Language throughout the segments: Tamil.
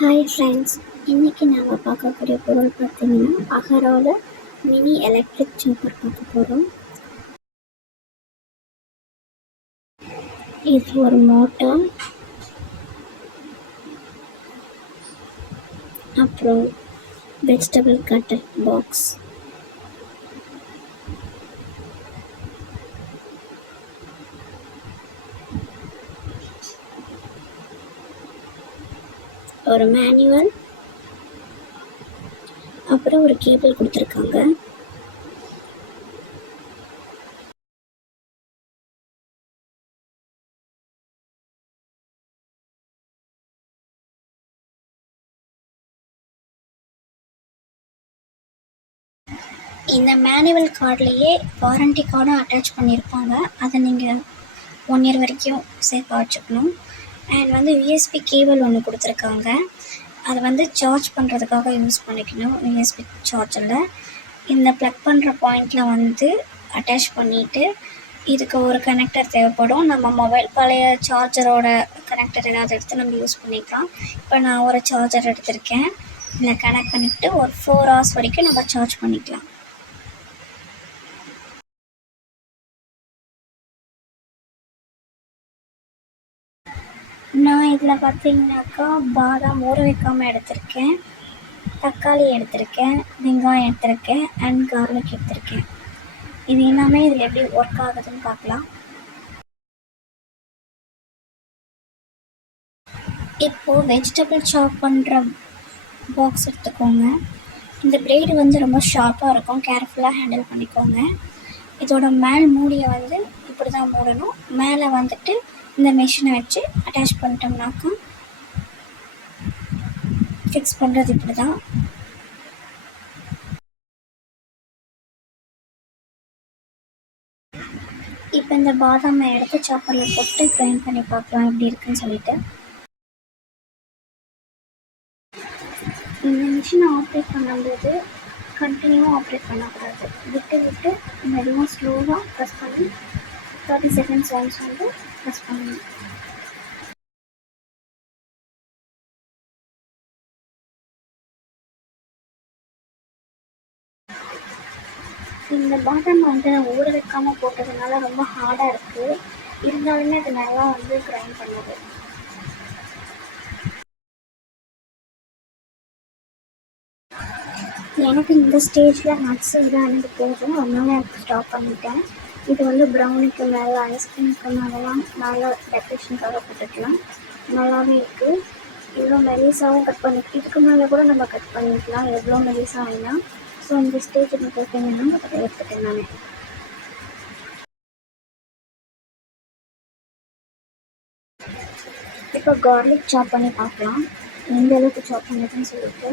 ஹாய் ஃப்ரெண்ட்ஸ், இன்றைக்கி நாம் பார்க்கக்கூடிய பொருள் பார்த்திங்கன்னா அகரோட மினி எலக்ட்ரிக் சாப்பர் பார்க்க போகிறோம். இது ஒரு மோட்டார், அப்புறம் வெஜிடபிள் கட்டர் பாக்ஸ், ஒரு மேனுவல், அப்புறம் ஒரு கேபிள் கொடுத்துருக்காங்க. இந்த மேனுவல் கார்ட்லேயே வாரண்டி கார்டும் அட்டாச் பண்ணியிருப்பாங்க. அதை நீங்கள் 1 year வரைக்கும் சேஃபாக வச்சுக்கணும். அண்ட் யூஎஸ்பி கேபிள் ஒன்று கொடுத்துருக்காங்க. அதை சார்ஜ் பண்ணுறதுக்காக யூஸ் பண்ணிக்கணும். யூஎஸ்பி சார்ஜரில் இந்த ப்ளக் பண்ணுற பாயிண்டில் அட்டாச் பண்ணிவிட்டு இதுக்கு ஒரு கனெக்டர் தேவைப்படும். நம்ம மொபைல் பழைய சார்ஜரோட கனெக்டர் ஏதாவது எடுத்து நம்ம யூஸ் பண்ணிக்கலாம். இப்போ நான் ஒரு சார்ஜர் எடுத்திருக்கேன். இதில் கனெக்ட் பண்ணிவிட்டு ஒரு 4 hours வரைக்கும் நம்ம சார்ஜ் பண்ணிக்கலாம். நான் இதில் பார்த்தீங்கன்னாக்கா பாதாம் ஊற வைக்காமல் எடுத்திருக்கேன், தக்காளி எடுத்திருக்கேன், வெங்காயம் எடுத்திருக்கேன், அண்ட் கார்லிக் எடுத்திருக்கேன். இது எல்லாமே இதில் எப்படி ஒர்க் ஆகுதுன்னு பார்க்கலாம். இப்போது வெஜிடபிள் சாப் பண்ணுற பாக்ஸ் எடுத்துக்கோங்க. இந்த பிளேடு ரொம்ப ஷார்ப்பாக இருக்கும், கேர்ஃபுல்லாக ஹேண்டில் பண்ணிக்கோங்க. இதோட மேல் மூடியை இப்படி தான் மூடணும். மேலே இந்த மெஷினை வச்சு அட்டாச் பண்ணிட்டோம்னாக்கா ஃபிக்ஸ் பண்ணுறது இப்படி தான். இப்போ இந்த பாதாமை எடுத்து சாப்பரில் போட்டு கிரைண்ட் பண்ணி பார்க்கலாம் எப்படி இருக்குன்னு சொல்லிட்டு. இந்த மிஷினை ஆப்ரேட் பண்ணும்போது கண்டினியூவாக ஆப்ரேட் பண்ணக்கூடாது. விட்டு விட்டு மெதுவாக ஸ்லோவாக ப்ரெஸ் பண்ணி 30 seconds ஒன்ஸ் ப்ரெஸ் பண்ணணும். இந்த பாதாம் ஊற வைக்காமல் போட்டதுனால ரொம்ப ஹார்டாக இருக்குது. இருந்தாலுமே அது நல்லா கிரைண்ட் பண்ணுது. எனக்கு இந்த ஸ்டேஜில் நட்ஸ் தான் எனக்கு போதும், அதனால எனக்கு ஸ்டாப் பண்ணிட்டேன். இது ப்ரௌனிக்கு மேலே ஐஸ்கிரீமுக்கு மேலெலாம் மேலே டெக்கரேஷனுக்காக போட்டுக்கலாம். நல்லாவே இருக்குது. இவ்வளோ மெலிசாவும் கட் பண்ணி இதுக்கு மேலே கூட நம்ம கட் பண்ணிக்கலாம், எவ்வளோ மெலிசா வேணால். ஸோ இந்த ஸ்டேஜுக்கு பார்த்தீங்கன்னா அதை எடுத்துட்டேன் நான். இப்போ கார்லிக் சாப் பண்ணி பார்க்கலாம் எந்த அளவுக்கு சாப் பண்ணுதுன்னு சொல்லிட்டு.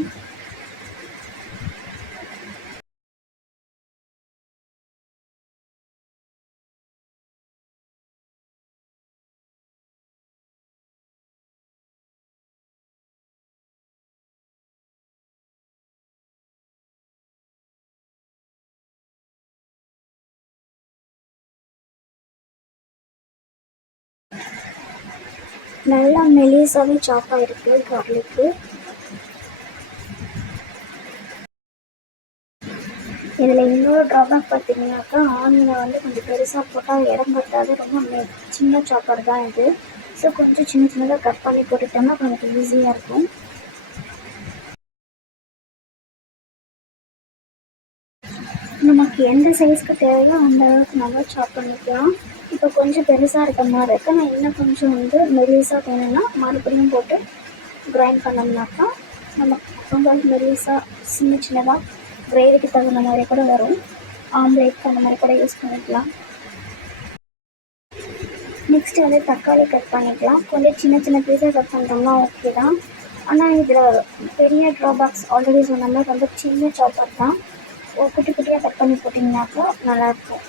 நல்லா மெலிசாவே சாப் ஆகிருக்கு கார்லிக்கு. இதில் இன்னொரு ட்ராபேக் பார்த்தீங்கன்னாக்கா ஆனியனை கொஞ்சம் பெருசாக போட்டால் இடம் பட்டாது. ரொம்ப சின்ன சாப்பர் தான் இது. ஸோ கொஞ்சம் சின்ன சின்னதாக கட் பண்ணி போட்டுட்டோம்னா கொஞ்சம் ஈஸியாக இருக்கும். நமக்கு எந்த சைஸ்க்கு தேவையோ அந்த அளவுக்கு நம்ம சாப் பண்ணிக்கலாம். இப்போ கொஞ்சம் பெருசாக இருக்க மாதிரி இருக்குது. நான் இன்னும் கொஞ்சம் மெலிசாக வேணும்னா மறுபடியும் போட்டு கிரைண்ட் பண்ணோம்னாக்கா நமக்கு ரொம்ப மெலிசாக சின்ன சின்னதாக கிரேவிக்கு தகுந்த மாதிரி கூட வரும். ஆம்லேட் அந்த மாதிரி கூட யூஸ் பண்ணிக்கலாம். நெக்ஸ்ட்டு தக்காளி கட் பண்ணிக்கலாம். கொஞ்சம் சின்ன சின்ன பீஸாக கட் பண்ணுறோம்னா ஓகே தான். ஆனால் இதில் பெரிய ட்ராபேக்ஸ் ஆல்ரெடி சொன்ன மாதிரி சின்ன சாப்பர் தான். குட்டி குட்டியாக கட் பண்ணி போட்டிங்கனாக்கா நல்லாயிருக்கும்.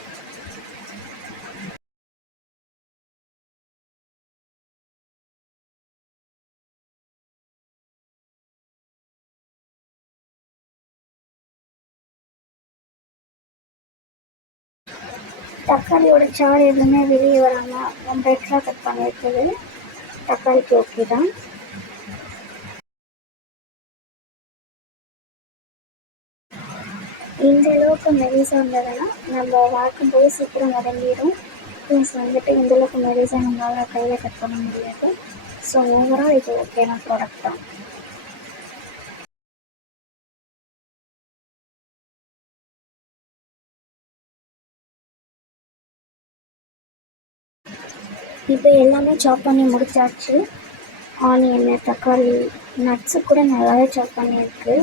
தக்காளியோட சாறு எதுவுமே வெளியே வராமல் பெட்டராக கட் பண்ணியிருக்குது. தக்காளிக்கு ஓகே தான். இந்த அளவுக்கு மெலிசாக இருந்ததுன்னா நம்ம வாக்கும்போது சீக்கிரம் வதங்கிடும். ப்ளஸ் வந்துட்டு இந்த அளவுக்கு மெலிசாக நம்மளால் கையில் கட் பண்ண முடியாது. ஸோ ஓவரால் இது ஓகேன ப்ராடக்ட் தான். இப்போ எல்லாமே சாப் பண்ணி முடிச்சாச்சு. ஆனியன், தக்காளி, நட்ஸு கூட நல்லாவே சாப் பண்ணியிருக்கு.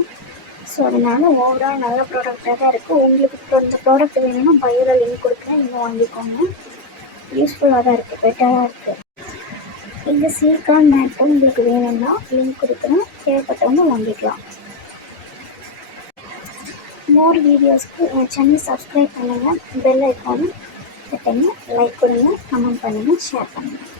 ஸோ அதனால் ஓவரால் நல்ல ப்ராடக்டாக தான் இருக்குது. உங்களுக்கு இப்போ இந்த ப்ராடக்ட் வேணும்னா பயோவில் லிங்க் கொடுக்குறேன், நீங்கள் வாங்கிக்கோங்க. யூஸ்ஃபுல்லாக தான் இருக்குது, பெட்டராக இருக்குது. இந்த சிலிக்கான் மேட்டும் உங்களுக்கு வேணும்னா லிங்க் கொடுக்குறேன், தேவைப்பட்டவங்க வாங்கிக்கலாம். மோர் வீடியோஸ்க்கு என் சேனல் சப்ஸ்கிரைப் பண்ணுங்கள், பெல் ஐக்கானும் தட்டுங்க, லைக் கொடுங்க, கமெண்ட் பண்ணுங்கள், ஷேர் பண்ணுங்கள்.